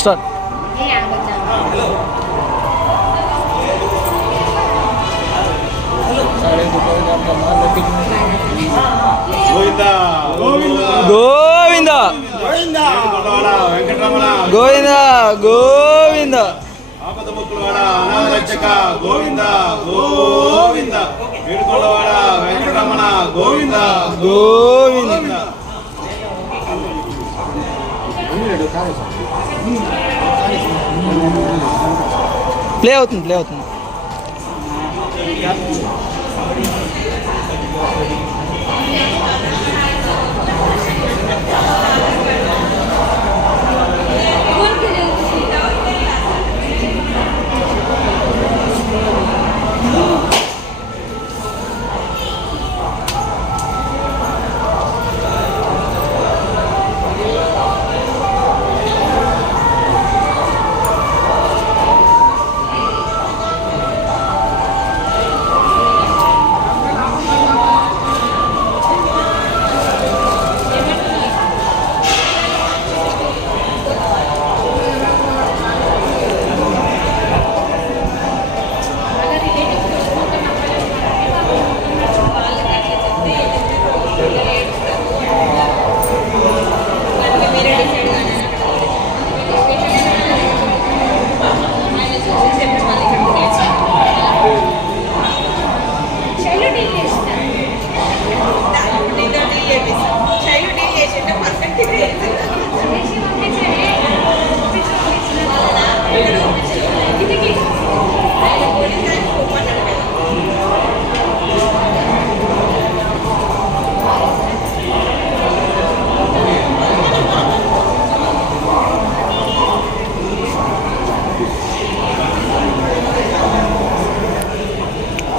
Start. Govinda Govinda Venkataramana Govinda Govinda ఆపద ముక్కులవాడ అనాథరక్షక Govinda Govinda ఏడుకొండవాడ Venkataramana Govinda Govinda. Play అవుతుంది, play అవుతుంది.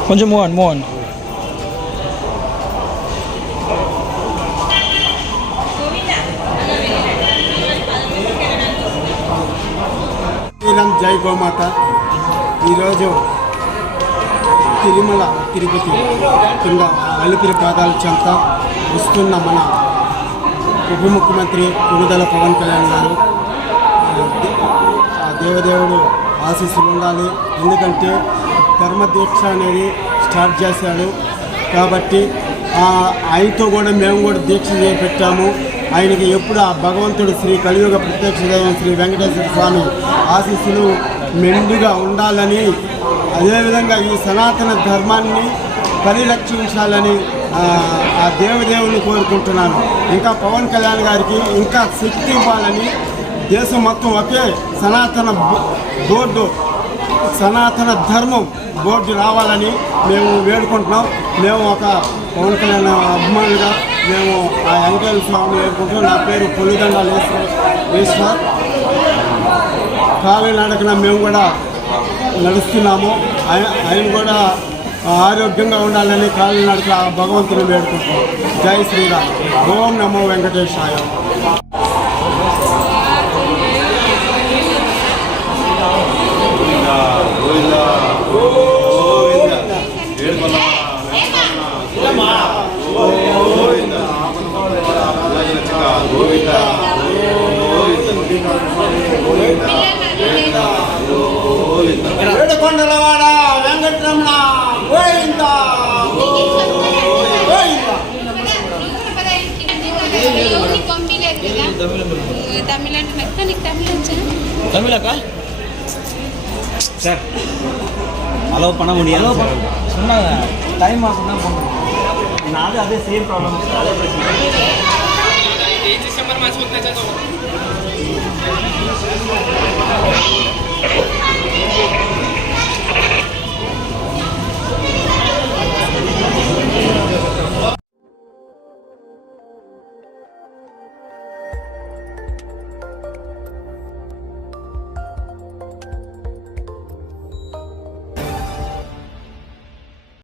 కొంచెం మూవ్ అండి, మూవ్ అండి. శ్రీరామ్ జై గోమాత. ఈరోజు తిరుమల తిరుపతి కింద అలిపిరి పాదాల చెంత వస్తున్న మన ఉప ముఖ్యమంత్రి కొణిదెల పవన్ కళ్యాణ్ గారు ఆ దేవదేవుడు ఆశీస్సులు ఉండాలి. ఎందుకంటే ధర్మదీక్ష అనేది స్టార్ట్ చేశాడు కాబట్టి ఆయనతో కూడా మేము కూడా దీక్ష చేపట్టాము. ఆయనకి ఎప్పుడు ఆ భగవంతుడు శ్రీ కలియుగ ప్రత్యక్ష దైవం శ్రీ వెంకటేశ్వర స్వామి ఆశీస్సులు మెండుగా ఉండాలని, అదేవిధంగా ఈ సనాతన ధర్మాన్ని పరిరక్షించాలని ఆ దేవదేవుని కోరుకుంటున్నాను. ఇంకా పవన్ కళ్యాణ్ గారికి ఇంకా శక్తి ఇవ్వాలని, దేశం మొత్తం ఒకే సనాతన బోర్డు, సనాతన ధర్మం బోర్డు రావాలని మేము వేడుకుంటున్నాం. మేము ఒక పవన్ కళ్యాణ్ అభిమానులుగా మేము ఆ వెంకటేశ్వర స్వామిని వేడుకుంటున్నాం. నా పేరు పొలిదండాల ఈశ్వర్. కాలినడకన మేము కూడా నడుస్తున్నాము. ఆయన కూడా ఆరోగ్యంగా ఉండాలని కాలినడక భగవంతుని వేడుకుంటున్నాం. జై శ్రీరామ్. ఓం నమో వెంకటేశాయ. ఏడుకొండలవాడ వెంకటరమణ గోవింద தமிழக்கா சார் ஹலோ பண்ண முடியாது. சொன்னாங்க டைம் மாதம் தான் பண்ணுறோம். நான் அதே சேம் ப்ராப்ளம், அதே பிரச்சனை. डिसेंबर मास में त्याचा तो